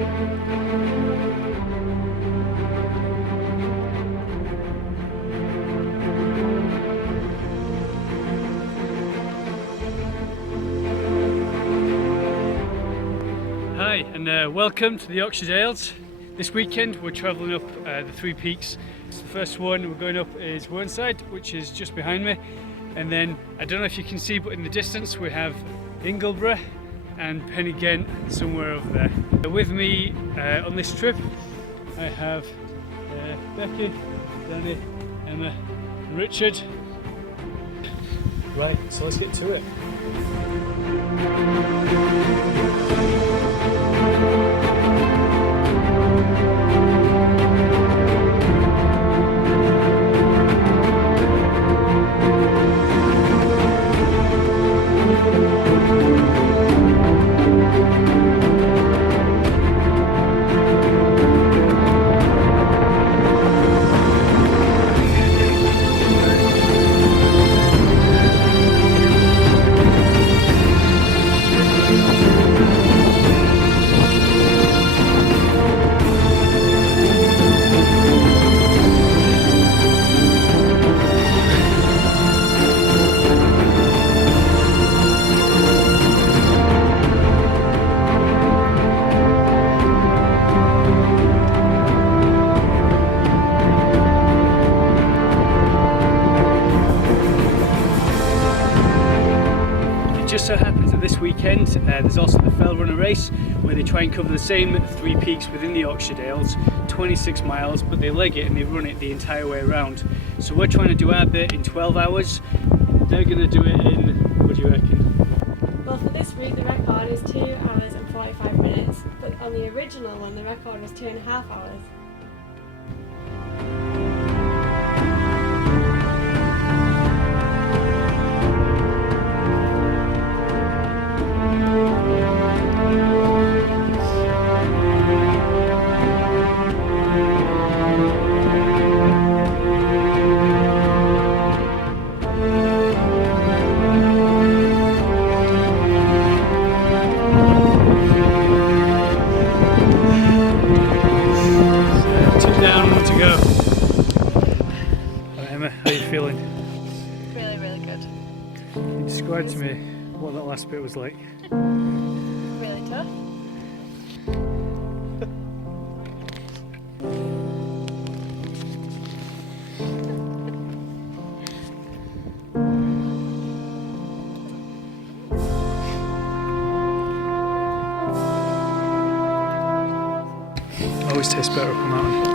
Hi and welcome to the Yorkshire Dales. This weekend we're travelling up the three peaks. The first one we're going up is Whernside, which is just behind me, and then I don't know if you can see, but in the distance we have Ingleborough and Pen-y-Ghent somewhere over there. With me on this trip I have Becky, Danny, Emma and Richard. Right, so let's get to it. Just so happens that this weekend there's also the Fell Runner race, where they try and cover the same three peaks within the Yorkshire Dales, 26 miles, but they leg it and they run it the entire way around. So we're trying to do our bit in 12 hours. They're going to do it in, what do you reckon? Well, for this route the record is 2 hours and 45 minutes, but on the original one the record was 2.5 hours. Really good. Describe to me what that last bit was like. Really tough. Always tastes better up a mountain.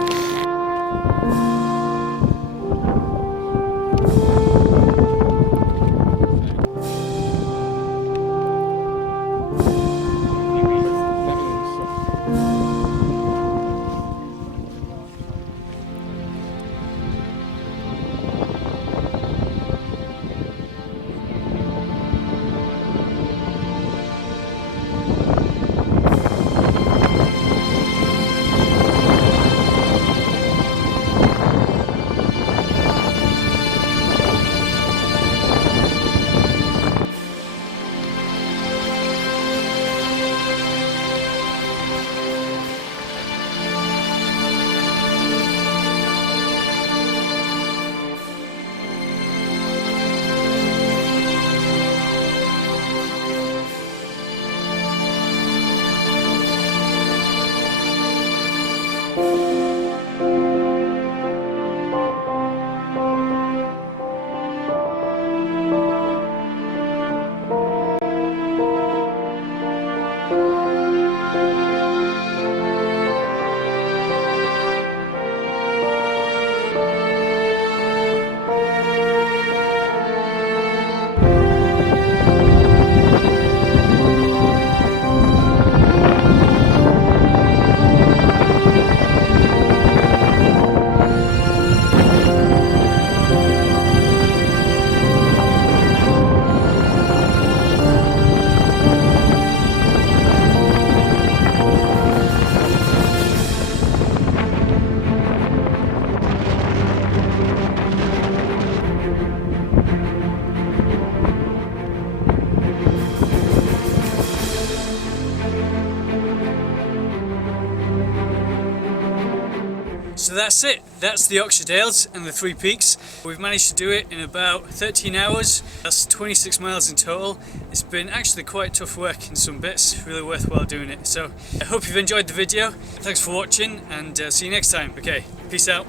So that's it. That's the Yorkshire Dales and the three peaks. We've managed to do it in about 13 hours. That's 26 miles in total. It's been actually quite tough work in some bits. Really worthwhile doing it. So I hope you've enjoyed the video. Thanks for watching and see you next time. Okay, peace out.